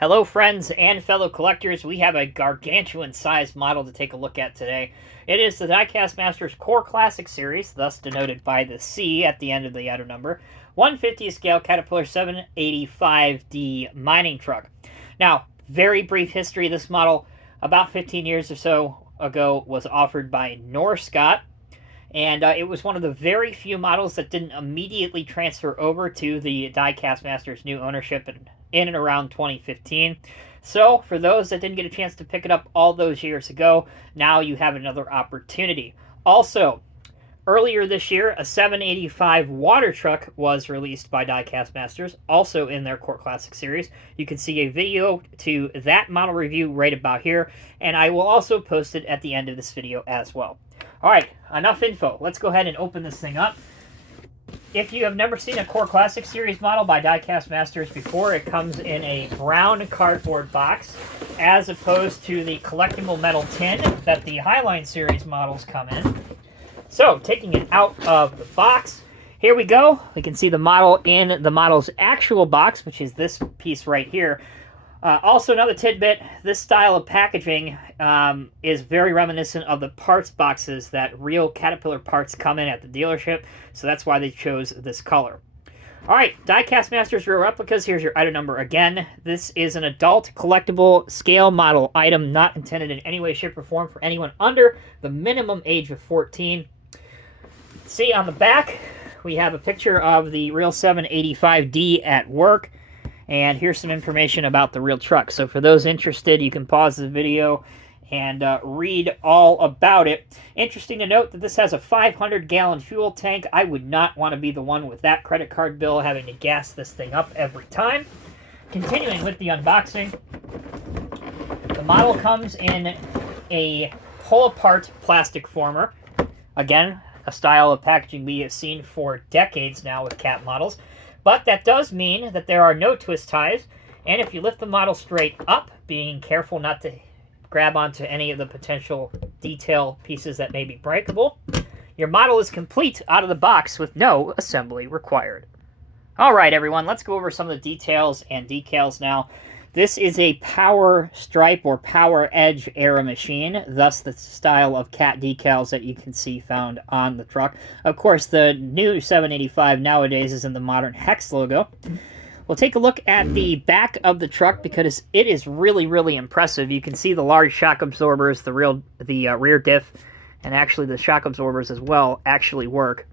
Hello friends and fellow collectors, we have a gargantuan sized model to take a look at today. It is the Diecast Masters Core Classic Series, thus denoted by the C at the end of the item number, 150 scale Caterpillar 785D mining truck. Now, very brief history of this model. About 15 years or so ago was offered by Norscot, and it was one of the very few models that didn't immediately transfer over to the Diecast Masters new ownership in and around 2015. So, for those that didn't get a chance to pick it up all those years ago, now you have another opportunity. Also, earlier this year, a 785 water truck was released by Diecast Masters, also in their Core Classic series. You can see a video to that model review right about here, and I will also post it at the end of this video as well. Alright, enough info. Let's go ahead and open this thing up. If you have never seen a Core Classic Series model by Diecast Masters before, it comes in a brown cardboard box, as opposed to the collectible metal tin that the Highline Series models come in. So, taking it out of the box, here we go. We can see the model in the model's actual box, which is this piece right here. Also, another tidbit, this style of packaging is very reminiscent of the parts boxes that real Caterpillar parts come in at the dealership, so that's why they chose this color. Alright, Diecast Masters Real Replicas, here's your item number again. This is an adult collectible scale model item, not intended in any way, shape, or form for anyone under the minimum age of 14. See, on the back, we have a picture of the real 785D at work. And here's some information about the real truck. So for those interested, you can pause the video and read all about it. Interesting to note that this has a 500-gallon fuel tank. I would not want to be the one with that credit card bill having to gas this thing up every time. Continuing with the unboxing, the model comes in a pull-apart plastic former. Again, a style of packaging we have seen for decades now with Cat models. But that does mean that there are no twist ties, and if you lift the model straight up, being careful not to grab onto any of the potential detail pieces that may be breakable, your model is complete out of the box with no assembly required. Alright everyone, let's go over some of the details and decals now. This is a power stripe or power edge era machine, thus the style of Cat decals that you can see found on the truck. Of course, the new 785 nowadays is in the modern hex logo. We'll take a look at the back of the truck because it is really, really impressive. You can see the large shock absorbers, the rear diff, and actually the shock absorbers as well actually work.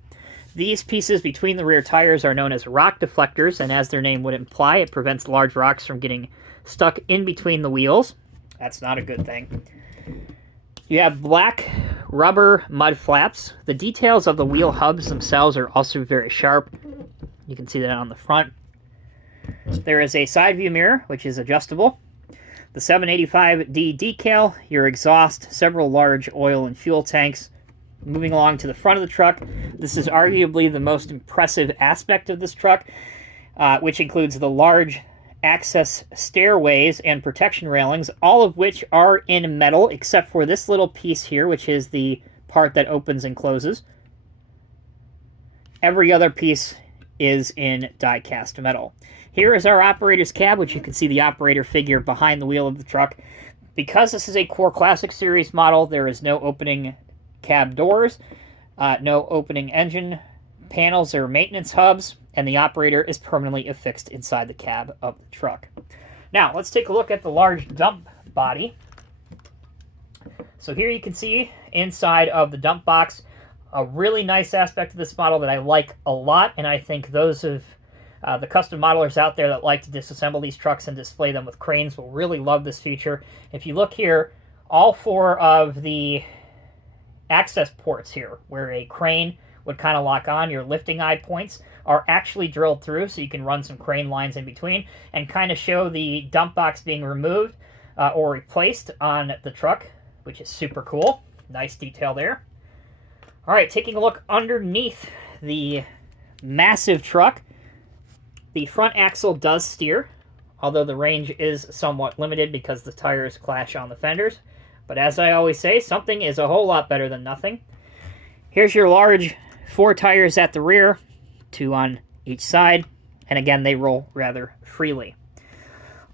These pieces between the rear tires are known as rock deflectors, and as their name would imply, it prevents large rocks from getting stuck in between the wheels. That's not a good thing. You have black rubber mud flaps. The details of the wheel hubs themselves are also very sharp. You can see that on the front. There is a side view mirror, which is adjustable. The 785D decal, your exhaust, several large oil and fuel tanks. Moving along to the front of the truck, this is arguably the most impressive aspect of this truck, which includes the large access stairways and protection railings, all of which are in metal, except for this little piece here, which is the part that opens and closes. Every other piece is in die-cast metal. Here is our operator's cab, which you can see the operator figure behind the wheel of the truck. Because this is a Core Classic Series model, there is no opening cab doors, no opening engine panels or maintenance hubs, and the operator is permanently affixed inside the cab of the truck. Now, let's take a look at the large dump body. So here you can see inside of the dump box a really nice aspect of this model that I like a lot, and I think those of the custom modelers out there that like to disassemble these trucks and display them with cranes will really love this feature. If you look here, all four of the access ports here, where a crane would kind of lock on, your lifting eye points are actually drilled through, so you can run some crane lines in between and kind of show the dump box being removed or replaced on the truck, which is super cool. Nice detail there. All right, taking a look underneath the massive truck, the front axle does steer, although the range is somewhat limited because the tires clash on the fenders. But as I always say, something is a whole lot better than nothing. Here's your large 4 tires at the rear, 2 on each side, and again, they roll rather freely.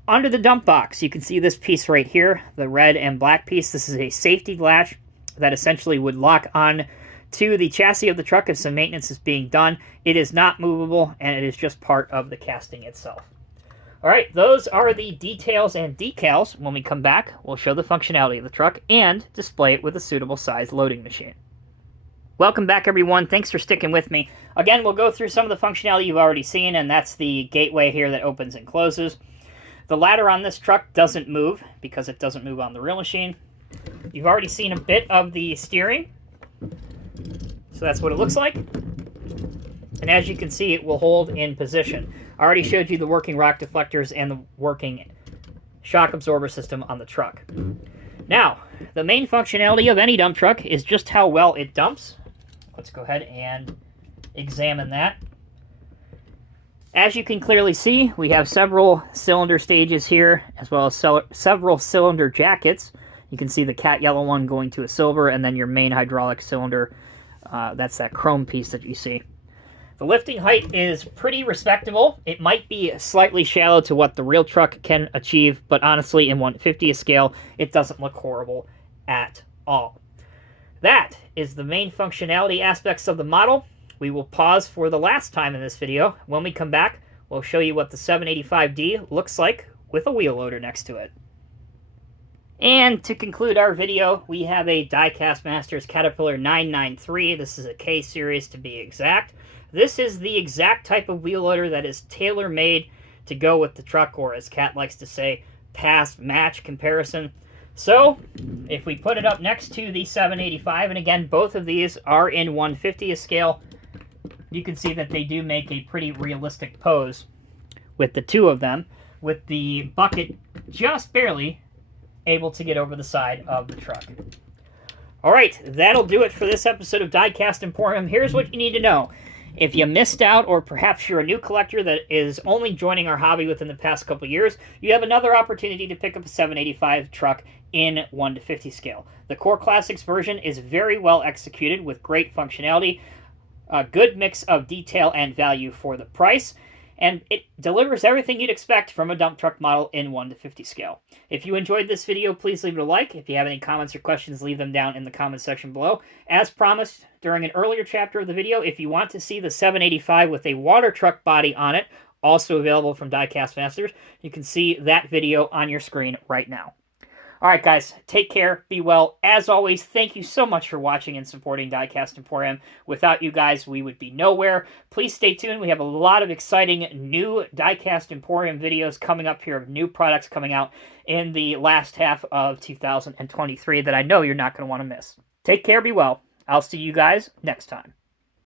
Under the dump box, you can see this piece right here, the red and black piece. This is a safety latch that essentially would lock on to the chassis of the truck if some maintenance is being done. It is not movable, and it is just part of the casting itself. All right, those are the details and decals. When we come back, we'll show the functionality of the truck and display it with a suitable size loading machine. Welcome back, everyone. Thanks for sticking with me. Again, we'll go through some of the functionality you've already seen, and that's the gateway here that opens and closes. The ladder on this truck doesn't move because it doesn't move on the real machine. You've already seen a bit of the steering. So that's what it looks like. And as you can see, it will hold in position. I already showed you the working rock deflectors and the working shock absorber system on the truck. Now, the main functionality of any dump truck is just how well it dumps. Let's go ahead and examine that. As you can clearly see, we have several cylinder stages here, as well as several cylinder jackets. You can see the cat yellow one going to a silver, and then your main hydraulic cylinder. That's that chrome piece that you see. The lifting height is pretty respectable. It might be slightly shallow to what the real truck can achieve, but honestly, in 1/50th scale, it doesn't look horrible at all. That is the main functionality aspects of the model. We will pause for the last time in this video. When we come back, we'll show you what the 785D looks like with a wheel loader next to it. And to conclude our video, we have a Diecast Masters Caterpillar 993. This is a K series to be exact. This is the exact type of wheel loader that is tailor-made to go with the truck, or as Kat likes to say, pass-match comparison. So, if we put it up next to the 785, and again, both of these are in 1/50th scale, you can see that they do make a pretty realistic pose with the two of them, with the bucket just barely able to get over the side of the truck. All right, that'll do it for this episode of Diecast Emporium. Here's what you need to know. If you missed out, or perhaps you're a new collector that is only joining our hobby within the past couple years, you have another opportunity to pick up a 785 truck in 1/50 scale. The Core Classics version is very well executed with great functionality, a good mix of detail and value for the price, and it delivers everything you'd expect from a dump truck model in 1/50 scale. If you enjoyed this video, please leave it a like. If you have any comments or questions, leave them down in the comment section below. As promised during an earlier chapter of the video, if you want to see the 785 with a water truck body on it, also available from Diecast Masters, you can see that video on your screen right now. All right, guys, take care, be well. As always, thank you so much for watching and supporting Diecast Emporium. Without you guys, we would be nowhere. Please stay tuned. We have a lot of exciting new Diecast Emporium videos coming up here, of new products coming out in the last half of 2023 that I know you're not going to want to miss. Take care, be well. I'll see you guys next time.